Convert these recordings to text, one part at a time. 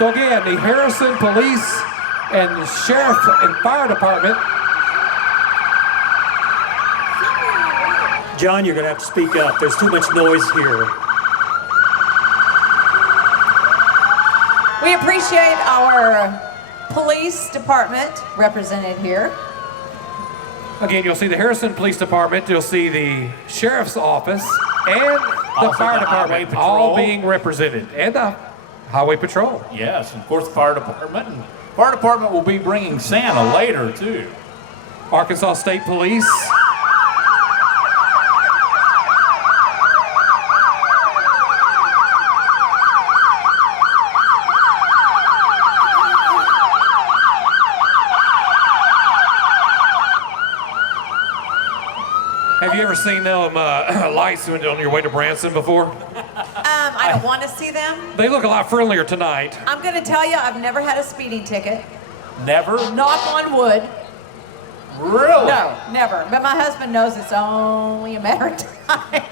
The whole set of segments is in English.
So again, the Harrison Police and Sheriff and Fire Department. John, you're going to have to speak up. There's too much noise here. We appreciate our police department represented here. Again, you'll see the Harrison Police Department, you'll see the Sheriff's Office, and the Fire Department all being represented, and the Highway Patrol. Yes, and of course the Fire Department. And Fire Department will be bringing Santa later, too. Arkansas State Police. Have you ever seen them lights on your way to Branson before? I don't want to see them. They look a lot friendlier tonight. I'm going to tell you, I've never had a speeding ticket. Never? Knock on wood. Really? No, never. But my husband knows it's only a matter of time.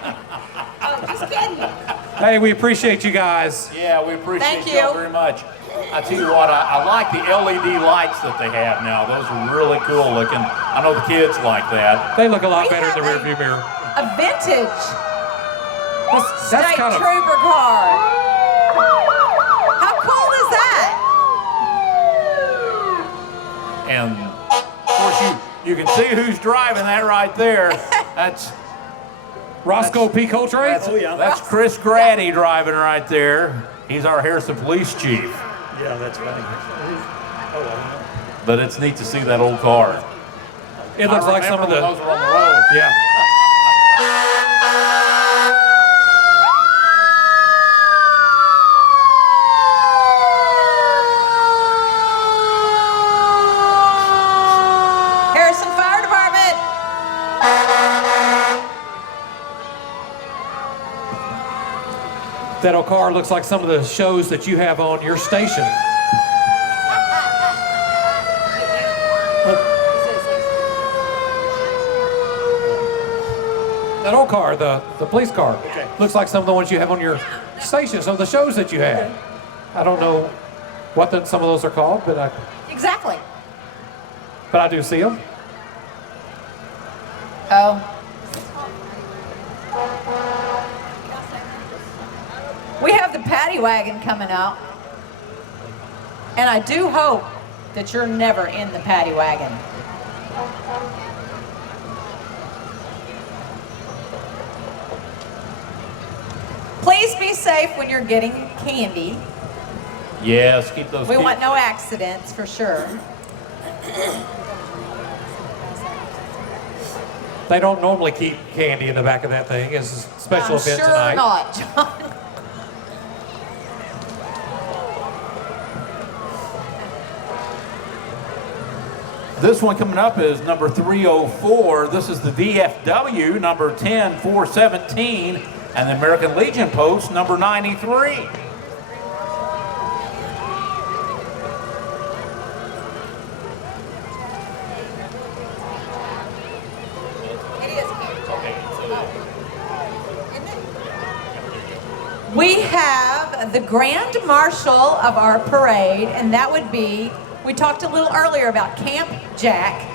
Oh, just kidding. Hey, we appreciate you guys. Yeah, we appreciate Thank you you very much. I tell you what, I like the LED lights that they have now. Those are really cool looking. I know the kids like that. They look a lot better in the rearview mirror. A vintage That's state kind of trooper car. How cool is that? And of course you can see who's driving that right there. That's Roscoe P. Coltrane. That's Chris Grady driving right there. He's our Harrison Police Chief. Yeah, that's funny. Oh, But it's neat to see that old car. It looks like some of the. Those were on the road. Yeah. Harrison Fire Department. That old car looks like some of the shows that you have on your station. That old car, the police car, looks like some of the ones you have on your station, some of the shows that you have. I don't know what some of those are called, but Exactly. I do see them. Oh. We have the paddy wagon coming out. And I do hope that you're never in the paddy wagon. Please be safe when you're getting candy. Yes, keep those We kids. want no accidents for sure. They don't normally keep candy in the back of that thing. It's a special I'm event sure tonight. not, John. This one coming up is number 304. This is the VFW, number 10417, and the American Legion Post, number 93. We have the Grand Marshal of our parade, and that would be, we talked a little earlier about Camp Jack,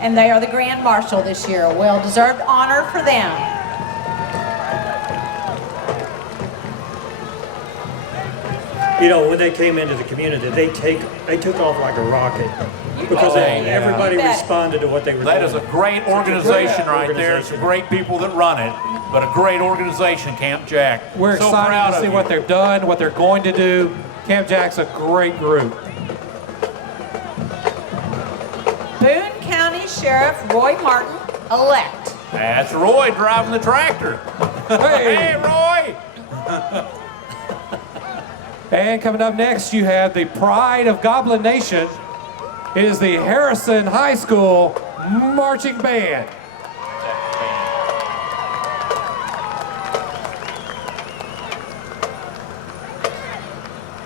and they are the Grand Marshal this year. A well-deserved honor for them. You know, when they came into the community, they took off like a rocket because everybody responded to what they were doing. That is a great organization right there. It's great people that run it, but a great organization, Camp Jack. We're so excited proud to of see you. what they've done, what they're going to do. Camp Jack's a great group. Boone County Sheriff Roy Martin, elect. That's Roy driving the tractor. Hey, Roy! And coming up next, you have the pride of Goblin Nation. It is the Harrison High School Marching Band.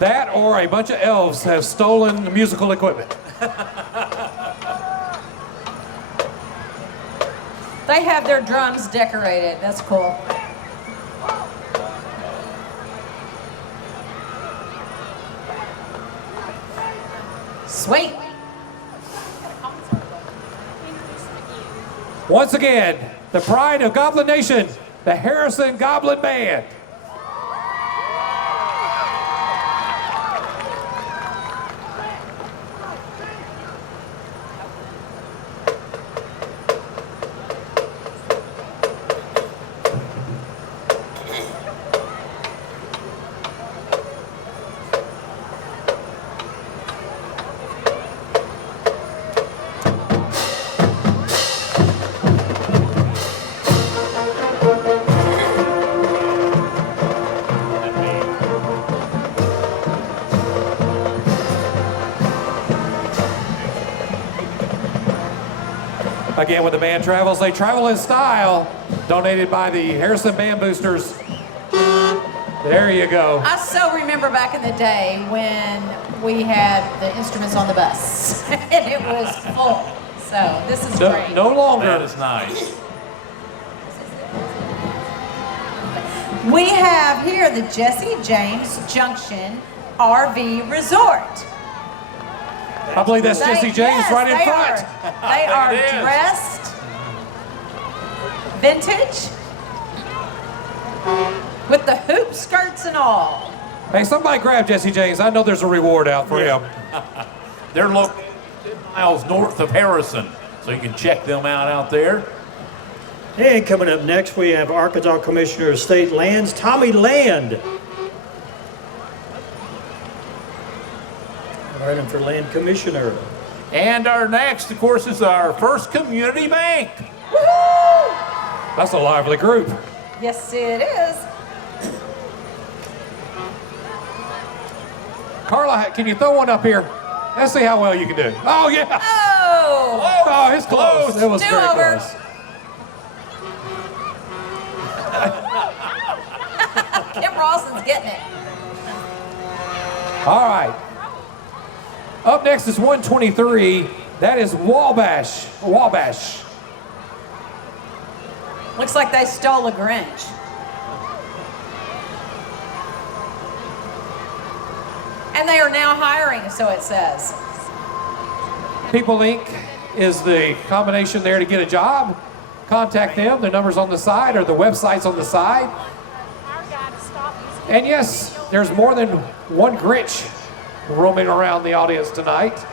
That or a bunch of elves have stolen the musical equipment. They have their drums decorated. That's cool. Sweet. Once again, the pride of Goblin Nation, the Harrison Goblin Band. Again, when the band travels, they travel in style. Donated by the Harrison Band Boosters. There you go. I so remember back in the day when we had the instruments on the bus and it was full. So this is great. No longer. That is nice. We have here the Jesse James Junction RV Resort. I believe that's Jesse James right in front. They are It is. dressed vintage with the hoop skirts and all. Hey, somebody grab Jesse James. I know there's a reward out for him. They're located 10 miles north of Harrison, so you can check them out there. And coming up next, we have Arkansas Commissioner of State Lands, Tommy Land. Running for Land Commissioner. And our next, of course, is our First Community Bank. That's a lively group. Yes, it is. Carla, can you throw one up here? Let's see how well you can do. Oh, yeah. Oh! Oh, it's close. It was Do very over. close. Kim Rawson's getting it. All right. Up next is 123. That is Wabash. Wabash. Looks like they stole a Grinch. And they are now hiring, so it says. People Inc. is the combination there to get a job. Contact them. Their number's on the side or the website's on the side. And yes, there's more than one Grinch roaming around the audience tonight.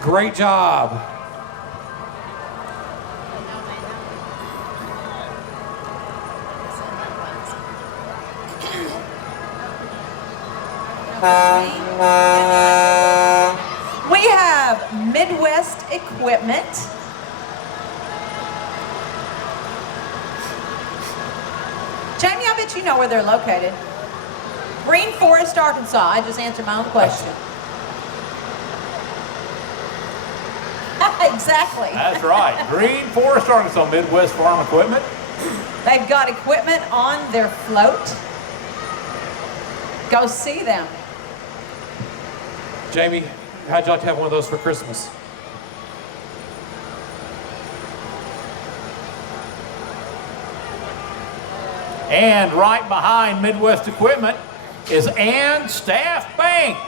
Great job. We have Midwest Equipment. Jamie, I bet you know where they're located. Green Forest, Arkansas. I just answered my own question. Exactly. That's right. Green Forest, Arkansas, Midwest Farm Equipment. They've got equipment on their float. Go see them. Jamie, how'd you like to have one of those for Christmas? And right behind Midwest Equipment is Ann Staff Bank.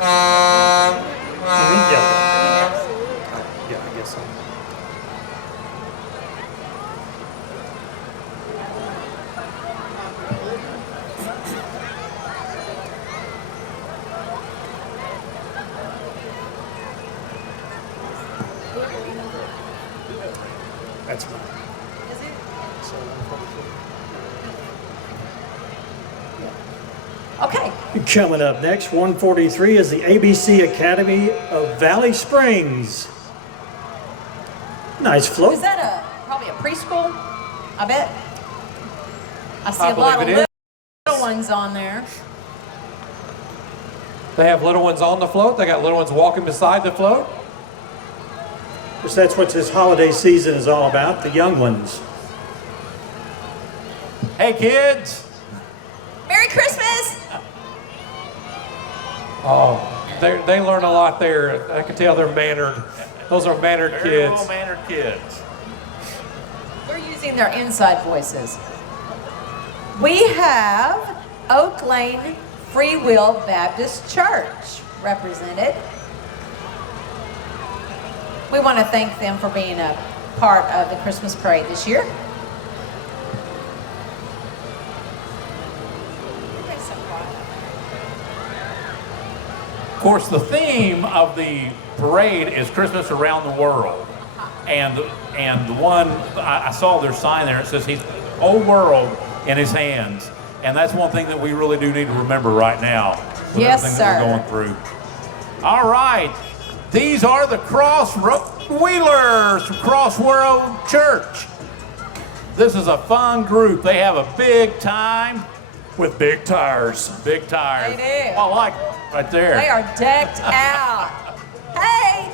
Yeah, I guess so. That's mine. Okay. Coming up next, 143 is the ABC Academy of Valley Springs. Nice float. Is that probably a preschool? I bet. I see I a lot of believe it little ones on there. They have little ones on the float. They got little ones walking beside the float. Because that's what this holiday season is all about, the young ones. Hey, kids. Merry Christmas! Oh, they learn a lot there. I can tell they're mannered. Those are mannered Very kids. well-mannered kids. We're using their inside voices. We have Oak Lane Free Will Baptist Church represented. We want to thank them for being a part of the Christmas parade this year. Of course, the theme of the parade is Christmas around the world. And the one, I saw their sign there, it says he's the whole world in his hands. And that's one thing that we really do need to remember right now. With Yes, everything sir. that we're going through. All right, these are the Crossroad Wheelers from Crossroad Church. This is a fun group. They have a big time. With big tires. Big tires. They do. I like it right there. They are decked out. Hey!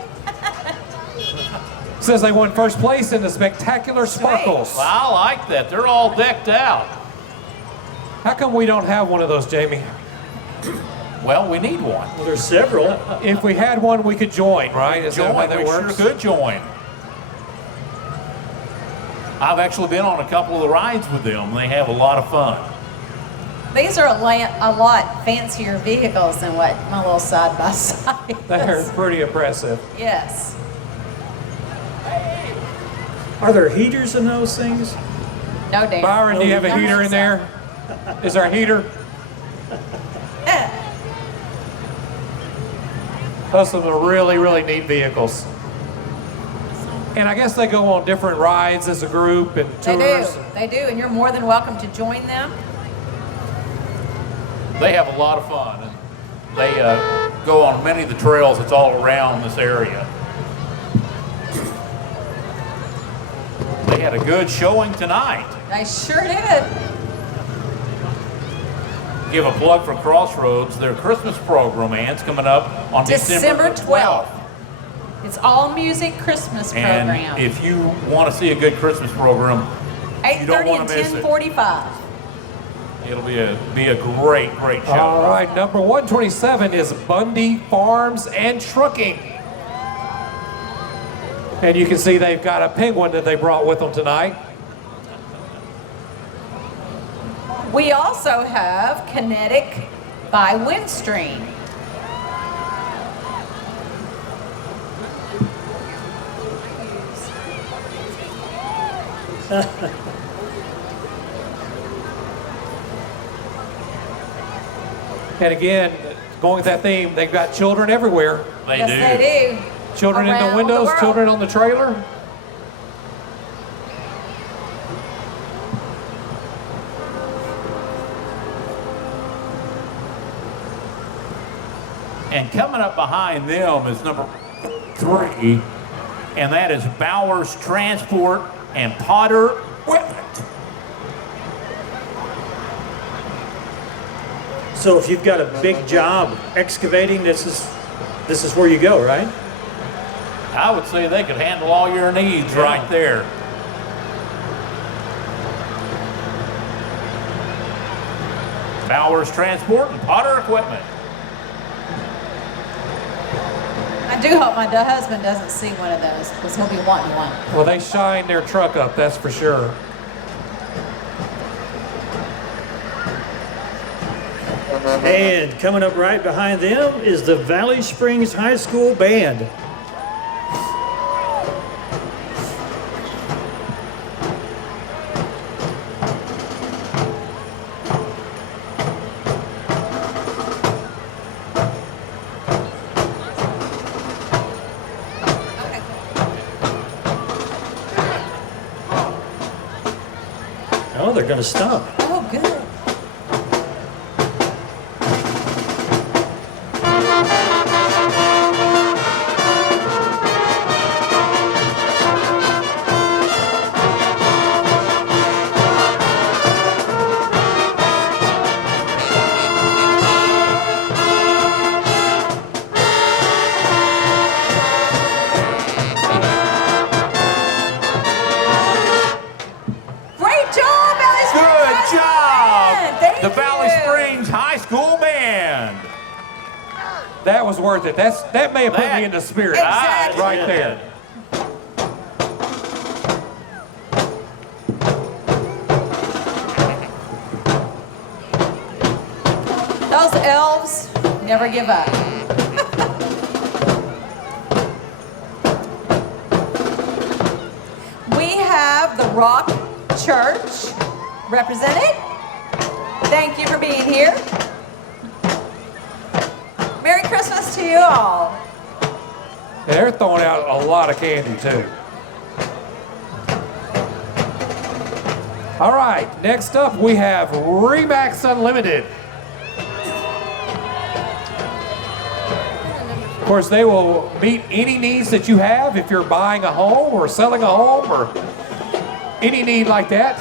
Says they won first place in the spectacular sparkles. Well, I like that. They're all decked out. How come we don't have one of those, Jamie? Well, we need one. Well, there's several. If we had one, we could join, right? Is that how that we works? sure could join. I've actually been on a couple of the rides with them. They have a lot of fun. These are a lot fancier vehicles than what my little side-by-side They're is. pretty impressive. Yes. Are there heaters in those things? No damn. Byron, do you have a Don't heater think in so. there? Is there a heater? Those are some really, really neat vehicles. And I guess they go on different rides as a group and They tours. do. They do, and you're more than welcome to join them. They have a lot of fun. And they go on many of the trails that's all around this area. They had a good showing tonight. They sure did. Give a plug for Crossroads. Their Christmas program, Ann's coming up on December 12th. It's all music Christmas program. And if you want to see a good Christmas program, you don't 8:30 want and to miss it. 10:45. It'll be a great show. All right, number 127 is Bundy Farms and Trucking. And you can see they've got a penguin that they brought with them tonight. We also have Kinetic by Windstream. And again, going with that theme, they've got children everywhere. They Yes, do. they do. Children in Around the the windows, world. children on the trailer. And coming up behind them is number 3, and that is Bowers Transport and Potter Equipment. So if you've got a big job excavating, this is where you go, right? I would say they could handle all your needs right there. Bowers Transport and Potter Equipment. I do hope my husband doesn't see one of those because he'll be wanting one. Well, they shine their truck up, that's for sure. And coming up right behind them is the Valley Springs High School Band. Oh, they're going to stop. Oh, good. Great job, Valley Springs Good High School job! Band. Thank The Valley you. Springs High School Band. That was worth it. That may have put That- me in the spirit. Exactly. Right there. Those elves never give up. We have the Rock Church represented. Thank you for being here. Merry Christmas to you all. And they're throwing out a lot of candy too. All right, next up we have Remax Unlimited. Of course, they will meet any needs that you have if you're buying a home or selling a home or any need like that.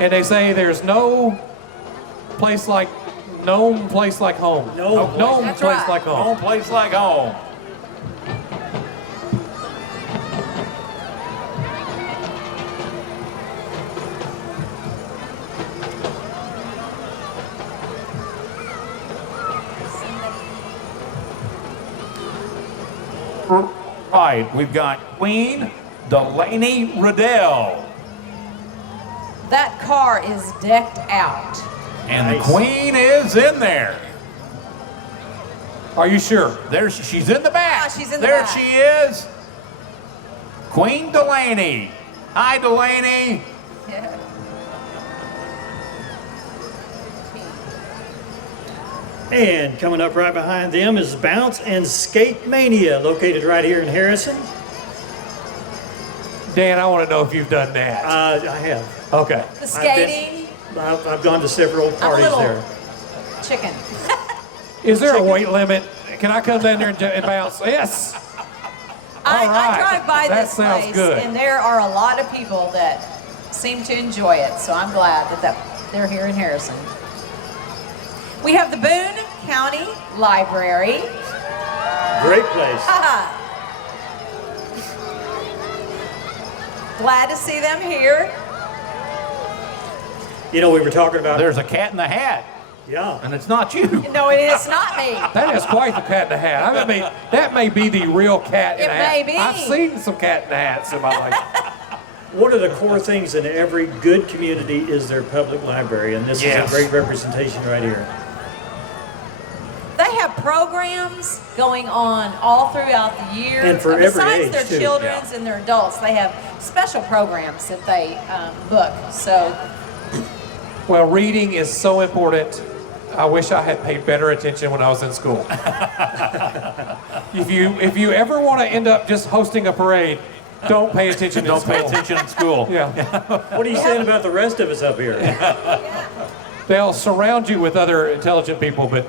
And they say there's no place like home. No place like home. Home place like home. Right, we've got Queen Delaney Riddell. That car is decked out. And the Queen is in there. Are you sure? She's in the back. Yeah, she's in the there back. She is. Queen Delaney. Hi, Delaney. Yeah. And coming up right behind them is Bounce and Skate Mania, located right here in Harrison. Dan, I want to know if you've done that. I have. Okay. The skating. I've gone to several parties there. Chicken. Is there a weight limit? Can I come down there and bounce? Yes. I right. drive by That this sounds place, good. and there are a lot of people that seem to enjoy it. So I'm glad that they're here in Harrison. We have the Boone County Library. Great place. Glad to see them here. You know, we were talking about. There's a cat in the hat, Yeah. and it's not you. No, it is not me. That is quite the cat in the hat. I mean, that may be the real cat in It the hat. may be. I've seen some cat in the hats in my life. One of the core things in every good community is their public library, and this is a great representation right here. They have programs going on all throughout the year. And for every Besides age, their too. children's and their adults, they have special programs that they book. So Well, reading is so important. I wish I had paid better attention when I was in school. If you ever want to end up just hosting a parade, don't pay attention. Don't pay attention in school. Yeah, What are you saying about the rest of us up here? they'll surround you with other intelligent people, but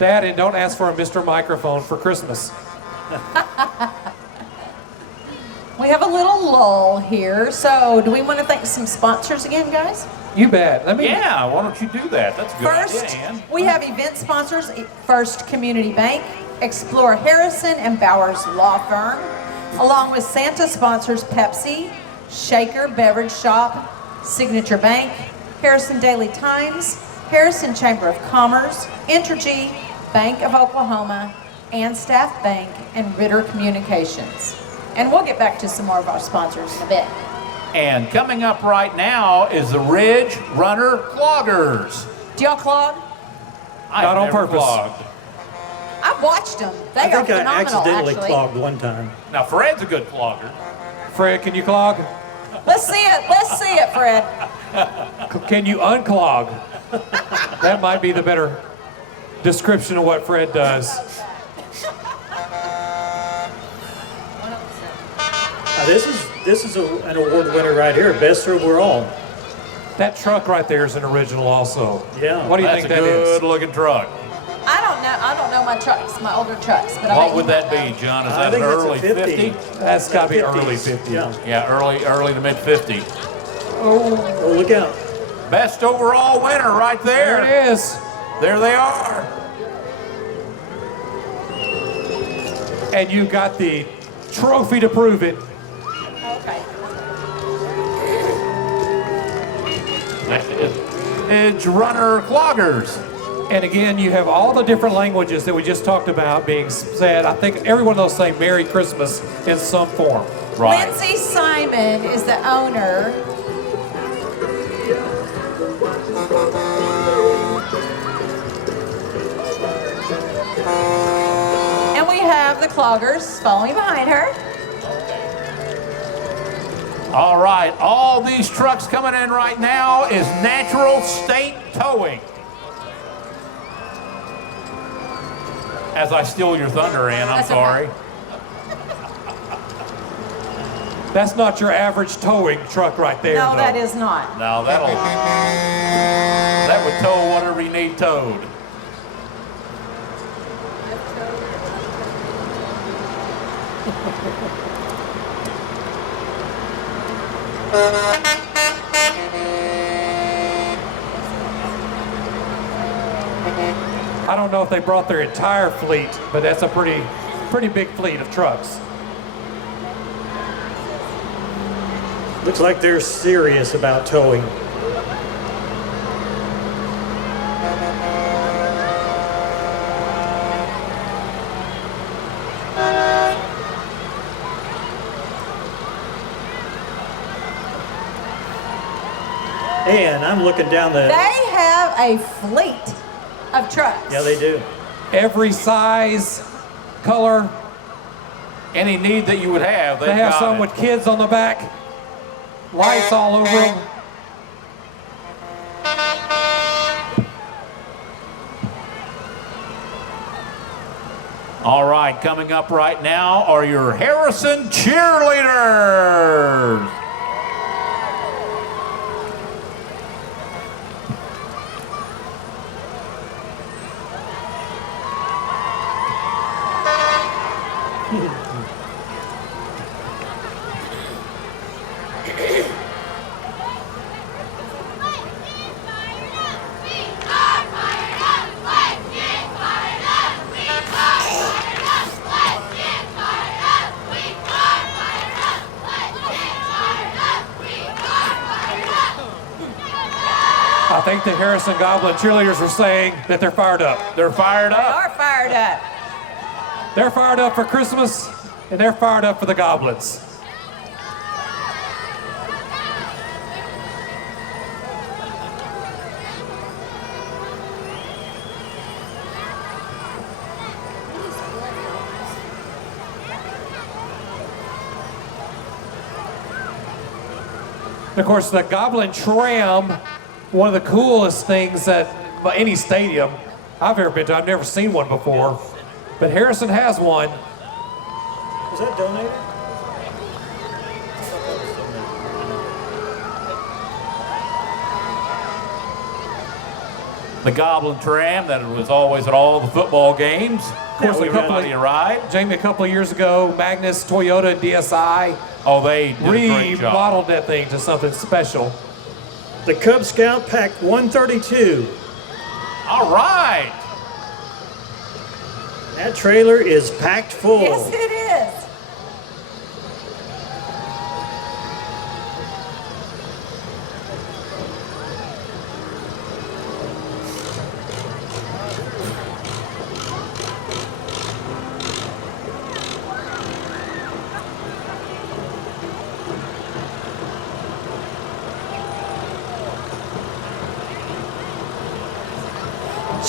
Dad, and don't ask for a Mr. Microphone for Christmas. we have a little lull here. So do we want to thank some sponsors again, guys? You bet. Let me. Yeah, why don't you do that? That's a good First, idea, Ann. we have event sponsors, First Community Bank, Explore Harrison, and Bowers Law Firm, along with Santa sponsors Pepsi, Shaker Beverage Shop, Signature Bank, Harrison Daily Times, Harrison Chamber of Commerce, Entergy, Bank of Oklahoma, and Staff Bank, and Ritter Communications. And we'll get back to some more of our sponsors in a bit. And coming up right now is the Ridge Runner Cloggers. Do y'all clog? Not on purpose. Clogged. I've watched them. They I are think I phenomenal, accidentally actually. clogged one time. Now, Fred's a good clogger. Fred, can you clog? Let's see it. Let's see it, Fred. Can you unclog? That might be the better description of what Fred does. This is an award winner right here, best overall. That truck right there is an original also. Yeah. What do you That's think a that is? good looking truck. I don't know my trucks, my older trucks, but I bet What you would that might know. be, John? Is I that an think that's a early 50. 50? That's got to be 50s. early 50s. Yeah. Yeah, early to mid 50. Oh, look out. Best overall winner right There there. it is. There they are. And you got the trophy to prove it. Okay. Next is Ridge Runner Cloggers. And again, you have all the different languages that we just talked about being said. I think every one of those say Merry Christmas in some form. Right. Lindsay Simon is the owner have the cloggers following behind her. All right, all these trucks coming in right now is Natural State Towing. As I steal your thunder, Ann, I'm That's sorry. okay. That's not your average towing truck right there. No, though. that is not. No, that would tow whatever you need towed. I don't know if they brought their entire fleet, but that's a pretty big fleet of trucks. Looks like they're serious about towing. And I'm looking down the... They have a fleet of trucks. Yeah, they do. Every size, color. Any need that you would have, They have got some it. with kids on the back, lights all over them. All right, coming up right now are your Harrison cheerleaders. I think the Harrison Goblin cheerleaders are saying that they're fired up. They're fired They up. are fired up. They're fired up for Christmas, and they're fired up for the Goblins. And of course, the Goblin Tram, one of the coolest things that any stadium I've ever been to. I've never seen one before, but Harrison has one. Was that donated? The Goblin Tram that was always at all the football games. Of course, we everybody a ride. Jamie, a couple of years ago, Magnus, Toyota, and DSI Oh, they did a great job. remodeled that thing to something special. The Cub Scout Pack 132. All right. That trailer is packed full. Yes, it is.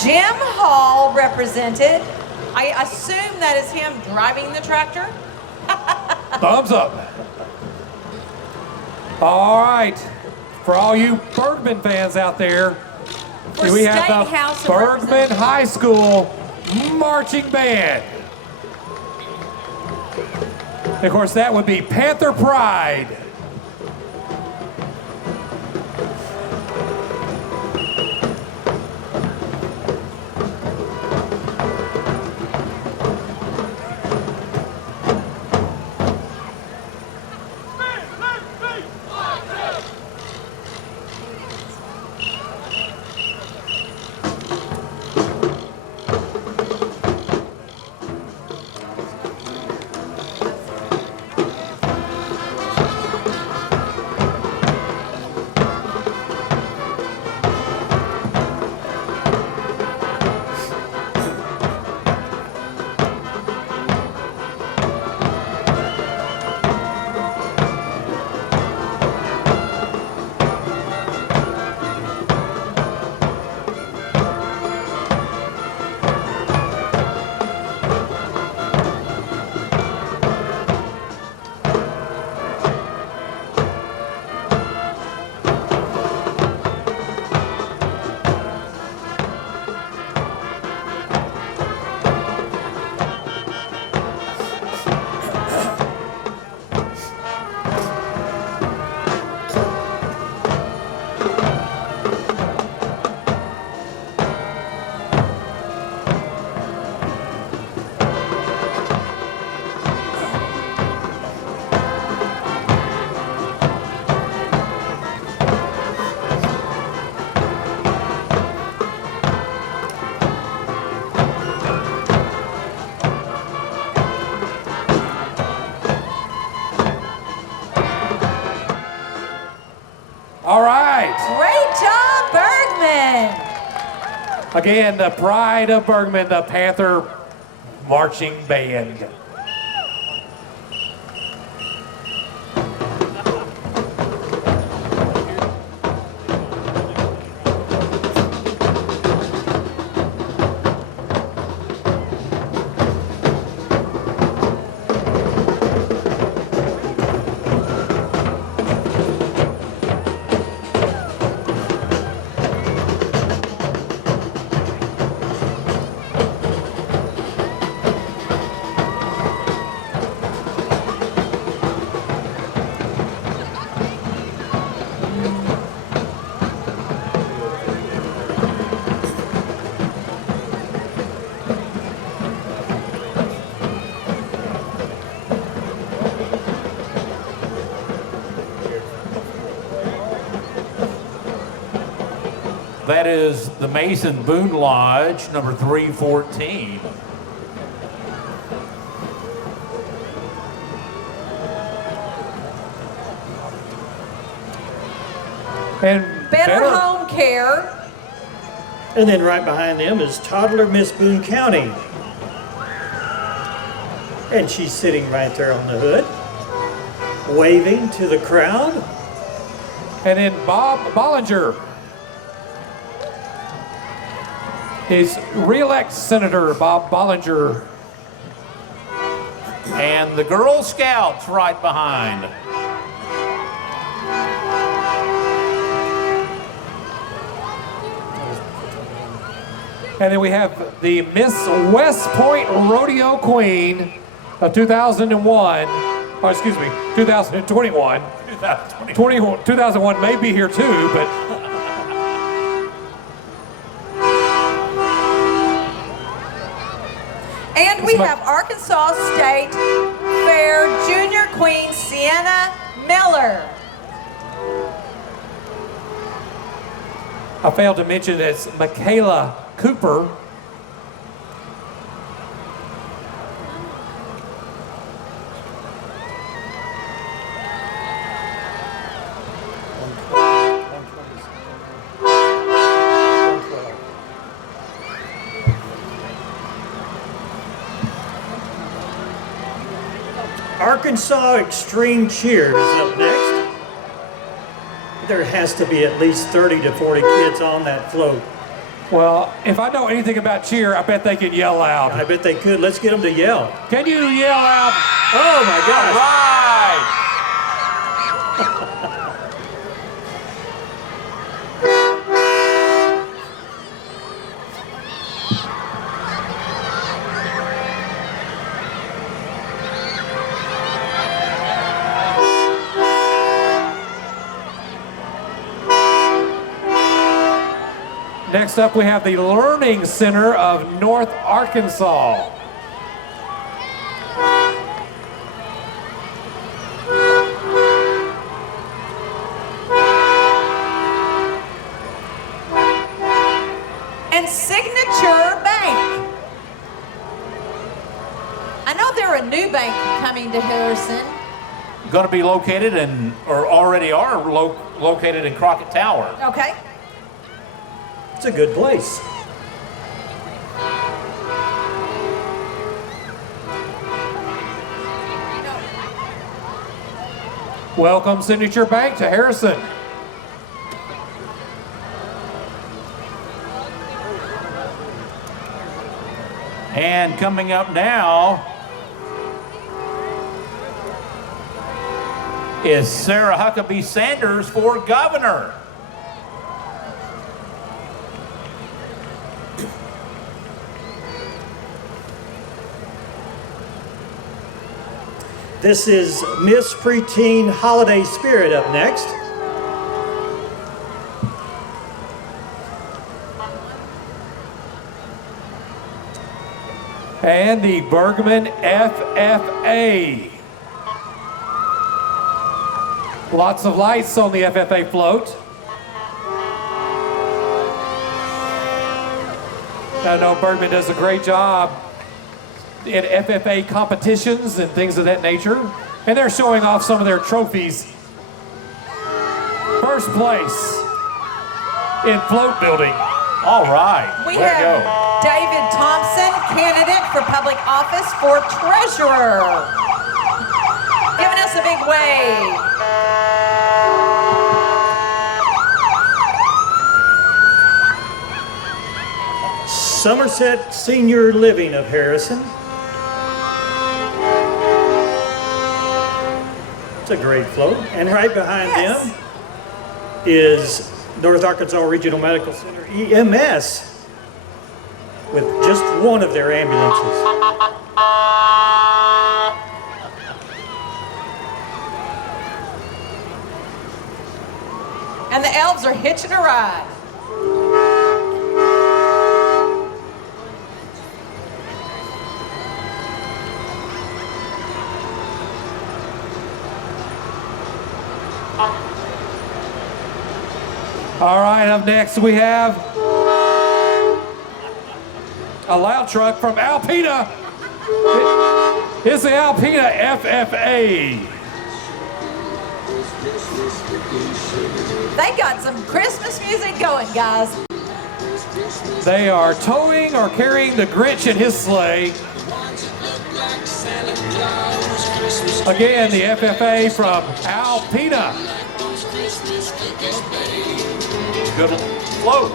Jim Hall represented. I assume that is him driving the tractor. Thumbs up. All right. For all you Bergman fans out there, For we have State the House of Bergman Representatives. High School Marching Band. And of course, that would be Panther Pride. Again, the pride of Bergman, the Panther Marching Band. That is the Mason Boone Lodge, number 314. And Better Home Care. And then right behind them is Toddler Miss Boone County. And she's sitting right there on the hood, waving to the crowd. And then Bob Bollinger is re-elect Senator Bob Bollinger. And the Girl Scouts right behind. And then we have the Miss West Point Rodeo Queen of 2001, or excuse me, 2021. 2001 may be here too, but And we have Arkansas State Fair Junior Queen Sienna Miller. I failed to mention it's Michaela Cooper. Arkansas Extreme Cheer is up next. There has to be at least 30 to 40 kids on that float. Well, if I know anything about cheer, I bet they can yell loud. I bet they could. Let's get them to yell. Can you yell out? Oh my gosh. Right. Next up, we have the Learning Center of North Arkansas. And Signature Bank. I know they're a new bank coming to Harrison. Going to be located in, or already are located in Crockett Tower. Okay. It's a good place. Welcome, Signature Bank, to Harrison. And coming up now is Sarah Huckabee Sanders for governor. This is Miss Preteen Holiday Spirit up next. And the Bergman FFA. Lots of lights on the FFA float. I know Bergman does a great job in FFA competitions and things of that nature. And they're showing off some of their trophies. First place in float building. All right. We Way to have go. David Thompson, candidate for public office for treasurer. Giving us a big wave. Somerset Senior Living of Harrison. It's a great float. And right behind Yes. them is North Arkansas Regional Medical Center, EMS, with just one of their ambulances. And the elves are hitching a ride. All right, up next we have a loud truck from Alpena. It's the Alpena FFA. They got some Christmas music going, guys. They are towing or carrying the Grinch in his sleigh. Again, the FFA from Alpena. Good float.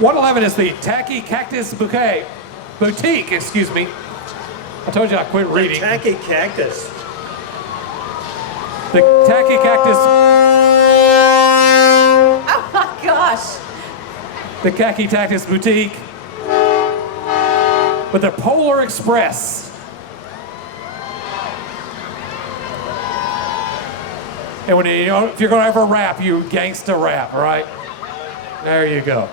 $111 is the Tacky Cactus Boutique, excuse me. I told you I quit reading. Tacky Cactus. The Tacky Cactus, Oh my gosh. the Khaki Cactus Boutique with the Polar Express. And when you know, if you're gonna ever rap, you gangsta rap, right? There you go.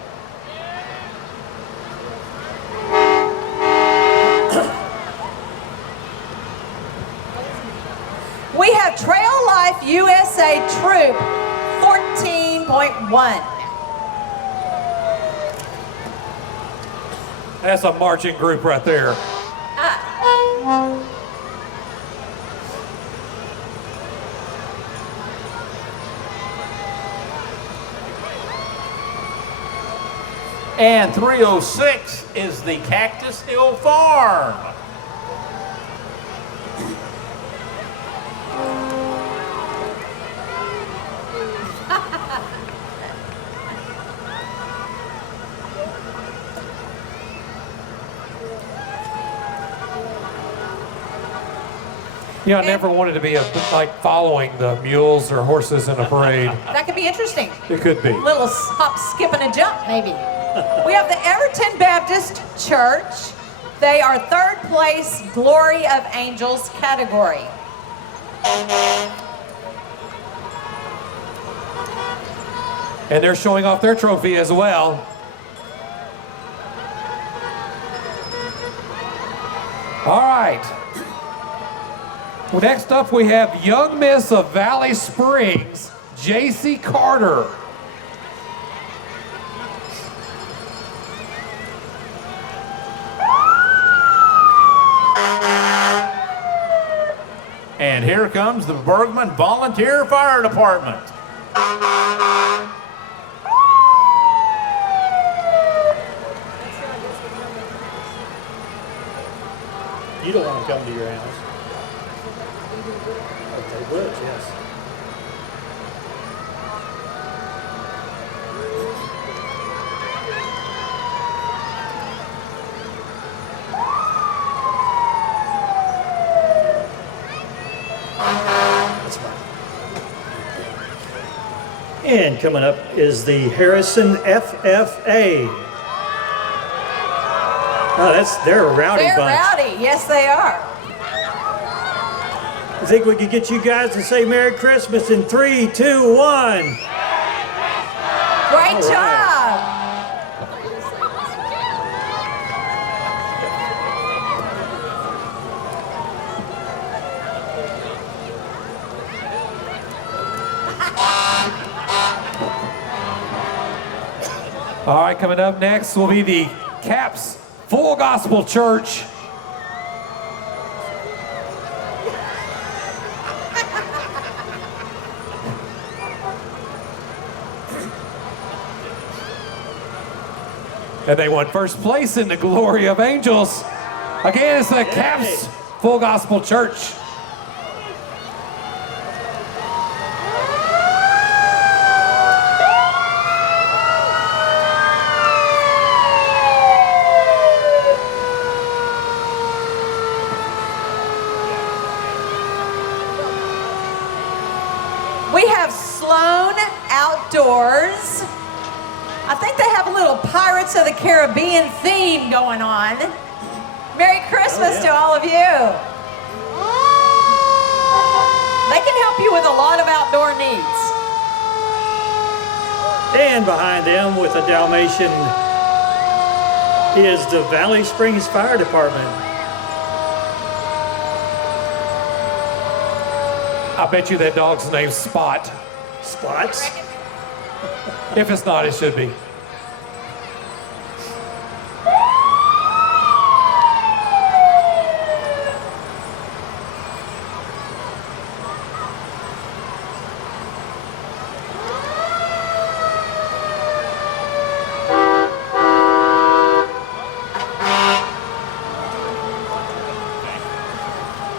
We have Trail Life USA Troop 14.1. That's a marching group right there. And 306 is the Cactus Hill Farm. Yeah, I never wanted to be like following the mules or horses in a parade. That could be interesting. It could be. Little hop, skip, and a jump, maybe. We have the Everton Baptist Church. They are third place Glory of Angels category. And they're showing off their trophy as well. All right. Well, next up we have Young Miss of Valley Springs, J.C. Carter. And here comes the Bergman Volunteer Fire Department. You don't want to come to your house. But they would, yes. That's fine. And coming up is the Harrison FFA. Oh, they're a rowdy They're bunch. rowdy. Yes, they are. I think we could get you guys to say Merry Christmas in 3, 2, 1. Great All job. All right, coming up next will be the Caps Full Gospel Church. And they won first place in the Glory of Angels. Again, it's the Caps Full Gospel Church. We have Sloan Outdoors. I think they have a little Pirates of the Caribbean theme going on. Merry Christmas to all of you. They can help you with a lot of outdoor needs. And behind them with a Dalmatian is the Valley Springs Fire Department. I bet you that dog's name's Spot. Spots? If it's not, it should be.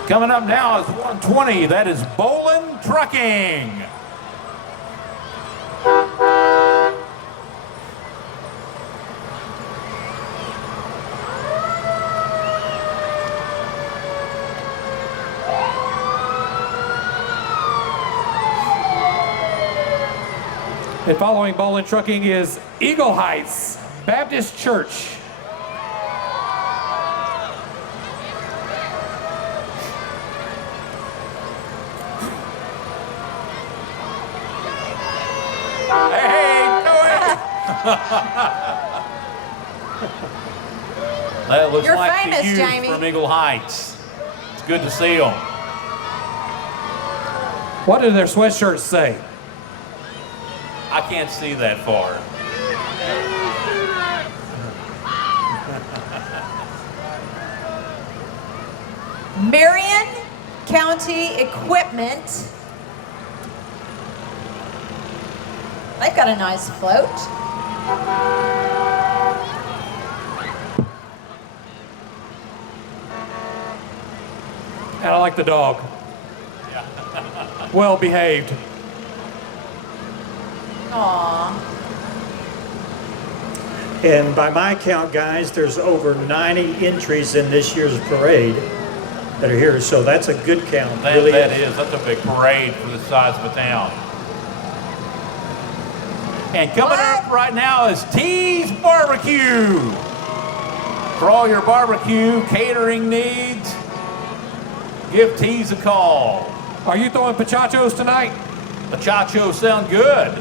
Coming up now is 120. That is Bowling Trucking. And following Bowling Trucking is Eagle Heights Baptist Church. That looks You're like famous, the youth Jamie. from Eagle Heights. It's good to see them. What do their sweatshirts say? I can't see that far. Marion County Equipment. They've got a nice float. And I like the dog. Well behaved. Aww. And by my count, guys, there's over 90 entries in this year's parade that are here. So that's a good count. That is. That's a big parade for the size of a town. And coming up right now is Tease Barbecue. For all your barbecue catering needs, give Tease a call. Are you throwing pachachos tonight? The chachos sound good.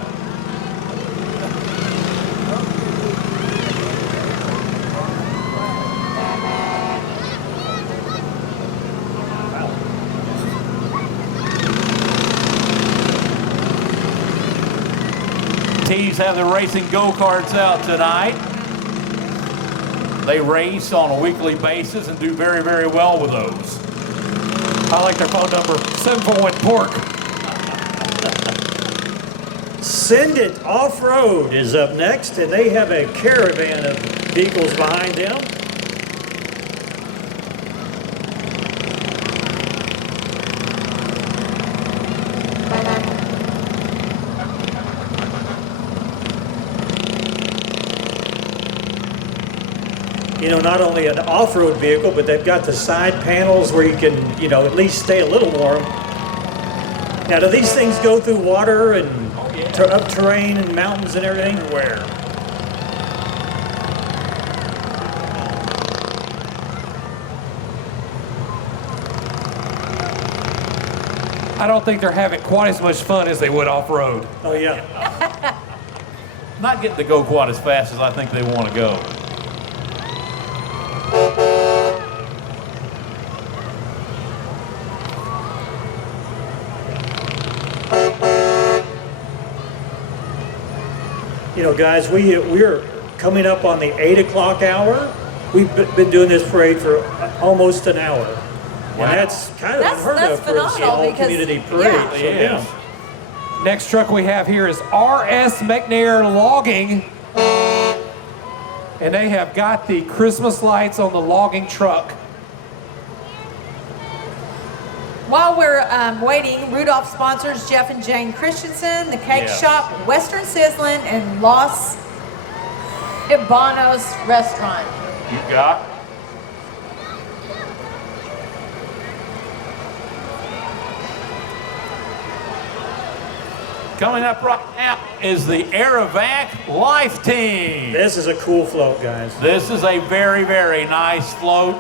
Tease have the racing go-karts out tonight. They race on a weekly basis and do very, very well with those. I like their phone number, 741 Pork. Send It Off-Road is up next, and they have a caravan of vehicles behind them. You know, not only an off-road vehicle, but they've got the side panels where you can, you know, at least stay a little warm. Now, do these things go through water and up terrain and mountains and everything? Everywhere. I don't think they're having quite as much fun as they would off-road. Oh, yeah. Not getting to go quite as fast as I think they want to go. You know, guys, we're coming up on the 8 o'clock hour, We've been doing this parade for almost an hour. Wow. And that's kind of That's unheard of for a phenomenal because- all-community parade. yeah. So, It yeah. is. Next truck we have here is R.S. McNair Logging. And they have got the Christmas lights on the logging truck. While we're waiting, Rudolph sponsors Jeff and Jane Christensen, the Cake Yes. Shop, Western Sizzlin', and Los Ibanos Restaurant. You got. Coming up right now is the Aerovac Life Team. This is a cool float, guys. This is a very, very nice float.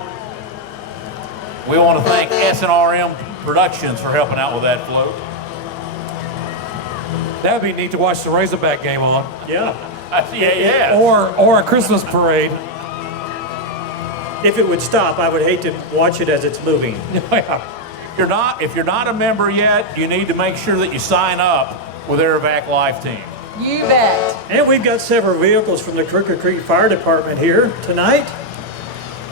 We want to thank S&RM Productions for helping out with that float. That would be neat to watch the Razorback game on. Yeah. Yeah. Or a Christmas parade. If it would stop, I would hate to watch it as it's moving. Yeah. If you're not a member yet, you need to make sure that you sign up with Aerovac Life Team. You bet. And we've got several vehicles from the Crooked Creek Fire Department here tonight.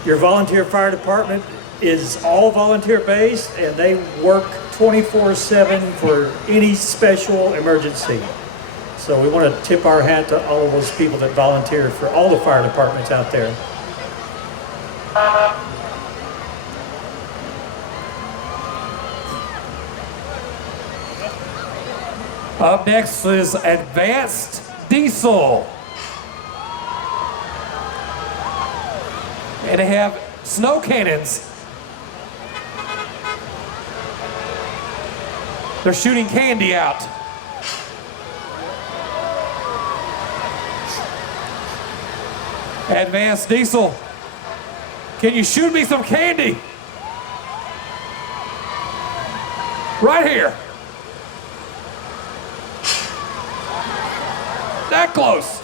Your volunteer fire department is all volunteer based and they work 24/7 for any special emergency. So we want to tip our hat to all of those people that volunteer for all the fire departments out there. Up next is Advanced Diesel. And they have snow cannons. They're shooting candy out. Advanced Diesel, can you shoot me some candy? Right here. That close.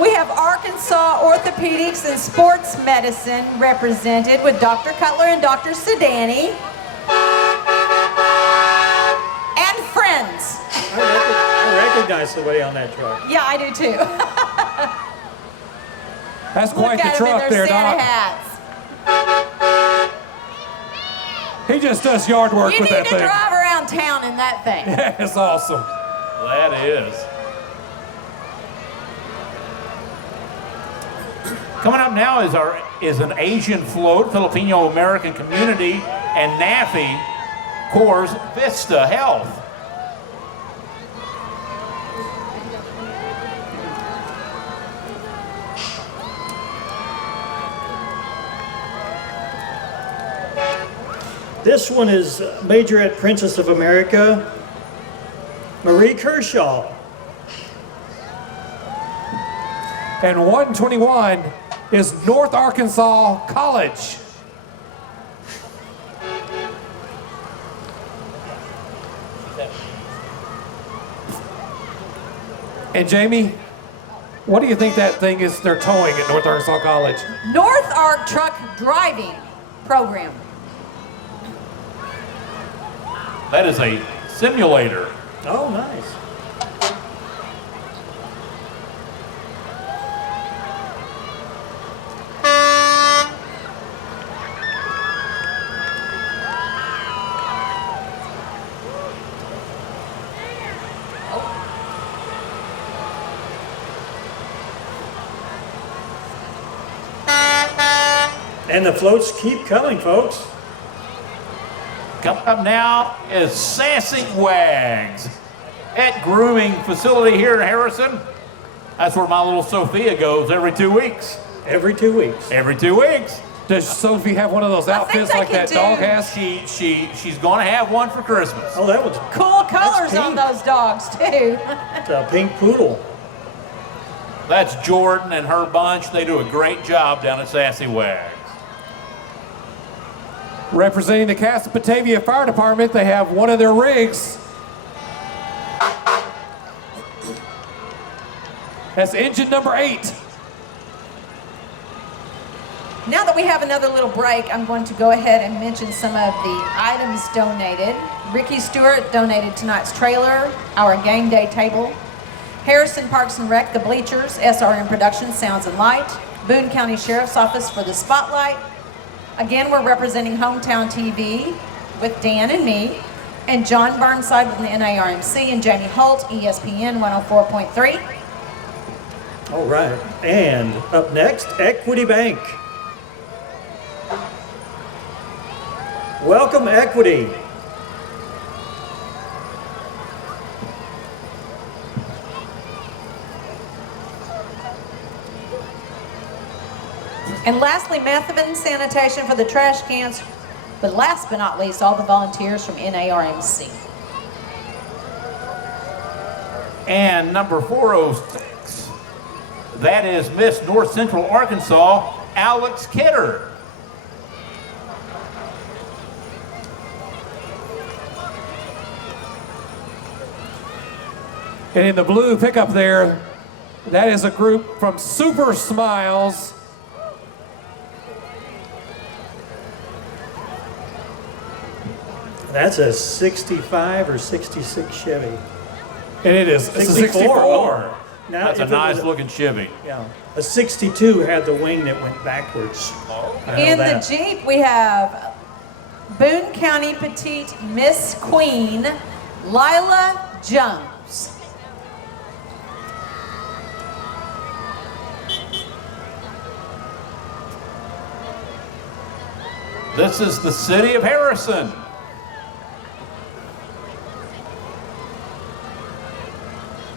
We have Arkansas Orthopedics and Sports Medicine represented with Dr. Cutler and Dr. Sedani. And friends. I recognize somebody on that truck. Yeah, I do too. That's quite Look the at them in truck their there, Santa Doc. hats. He just does yard work You with need that to thing. drive around town in that thing. It's awesome. That is. Coming up now is an Asian float, Filipino American Community, and NAFI Corps Vista Health. This one is Majorette Princess of America, Marie Kershaw. And 121 is North Arkansas College. And Jamie, what do you think that thing is they're towing at North Arkansas College? North Ark Truck Driving Program. That is a simulator. Oh, nice. And the floats keep coming, folks. Coming up now is Sassy Wags at grooming facility here in Harrison. That's where my little Sophia goes every 2 weeks. Every 2 weeks. Every 2 weeks. Does Sophie have one of those outfits they like can that do- dog has? She's going to have one for Christmas. Oh, that was Cool colors on pink. those dogs too. a pink poodle. That's Jordan and her bunch. They do a great job down at Sassy Wags. Representing the Casa Batavia Fire Department, they have one of their rigs. That's engine number 8. Now that we have another little break, I'm going to go ahead and mention some of the items donated. Ricky Stewart donated tonight's trailer, our game day table. Harrison Parks and Rec, the bleachers, SRM Productions, Sounds and Light. Boone County Sheriff's Office for the spotlight. Again, we're representing Hometown TV with Dan and me, and John Burnside with the NARMC, and Jamie Holt, ESPN 104.3. All right. And up next, Equity Bank. Welcome, Equity. And lastly, method and sanitation for the trash cans. But last but not least, all the volunteers from NARMC. And number 406, that is Miss North Central Arkansas, Alex Kidder. And in the blue pickup there, that is a group from Super Smiles. That's a 65 or 66 Chevy. And it is. It's a 64. Oh. Now, That's a if it nice was looking Chevy. Yeah. A 62 had the wing that went backwards. I know In the that. Jeep, we have Boone County Petite Miss Queen, Lila Jones. This is the city of Harrison.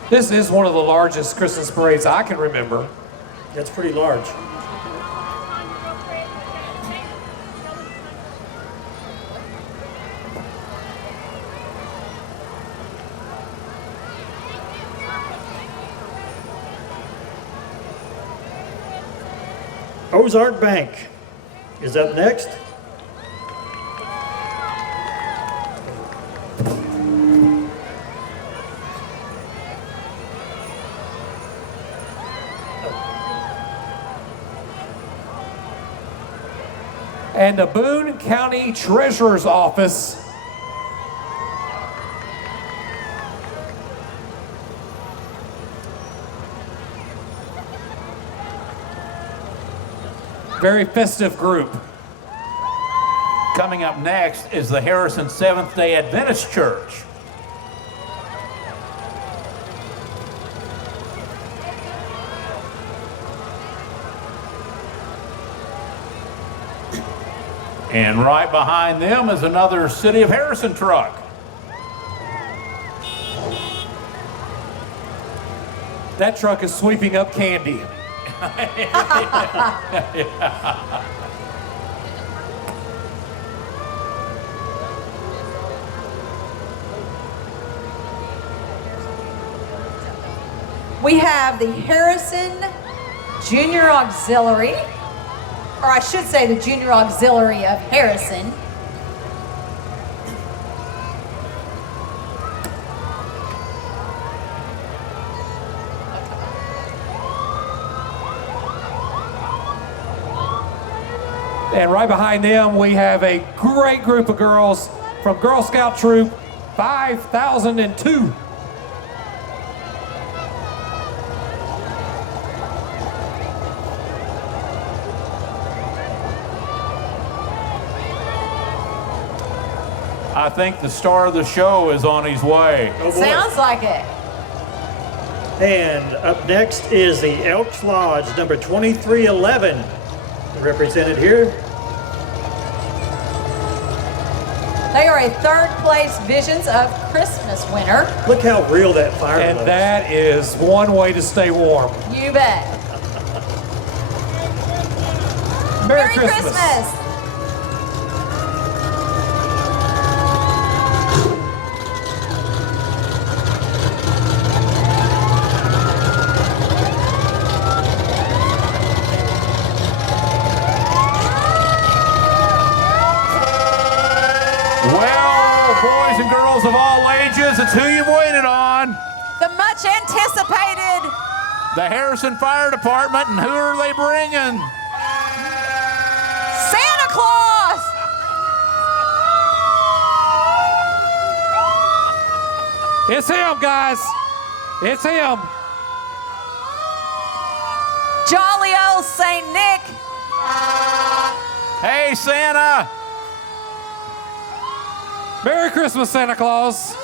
This is one of the largest Christmas parades I can remember. That's pretty large. Ozark Bank is up next. And the Boone County Treasurer's Office. Very festive group. Coming up next is the Harrison Seventh-day Adventist Church. And right behind them is another City of Harrison truck. That truck is sweeping up candy. We have the Harrison Junior Auxiliary, or I should say the Junior Auxiliary of Harrison. And right behind them, we have a great group of girls from Girl Scout Troop 5002. I think the star of the show is on his way. Oh, boy. Sounds like it. And up next is the Elks Lodge, number 2311, represented here. They are a third place Visions of Christmas winner. Look how real that fire And was. that is one way to stay warm. You bet. Merry Christmas. Well, boys and girls of all ages, it's who you've waited on. The much anticipated The Harrison Fire Department, and who are they bringing? Santa Claus. It's him, guys. It's him. Jolly old St. Nick. Hey, Santa! Merry Christmas, Santa Claus.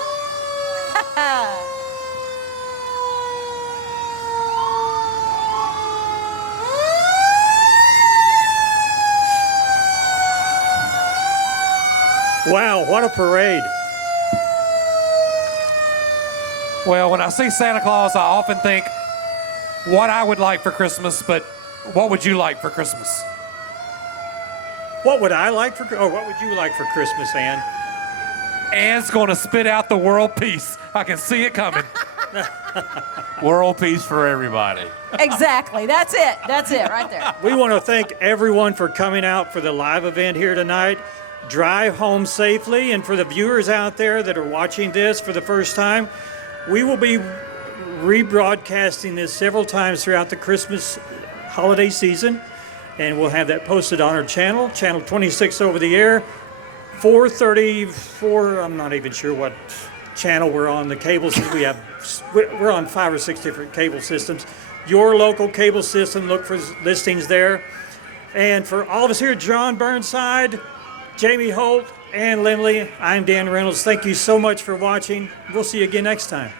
Wow, what a parade. Well, when I see Santa Claus, I often think what I would like for Christmas, but what would you like for Christmas? What would I like for, oh, what would you like for Christmas, Ann? Ann's going to spit out the world peace. I can see it coming. World peace for everybody. Exactly. That's it. That's it right there. We want to thank everyone for coming out for the live event here tonight. Drive home safely, and for the viewers out there that are watching this for the first time, we will be rebroadcasting this several times throughout the Christmas holiday season, and we'll have that posted on our channel, channel 26 over the air, 434, I'm not even sure what channel we're on, the cable system. We're on 5 or 6 different cable systems. Your local cable system, look for listings there. And for all of us here at John Burnside, Jamie Holt, and Lindley, I'm Dan Reynolds. Thank you so much for watching. We'll see you again next time.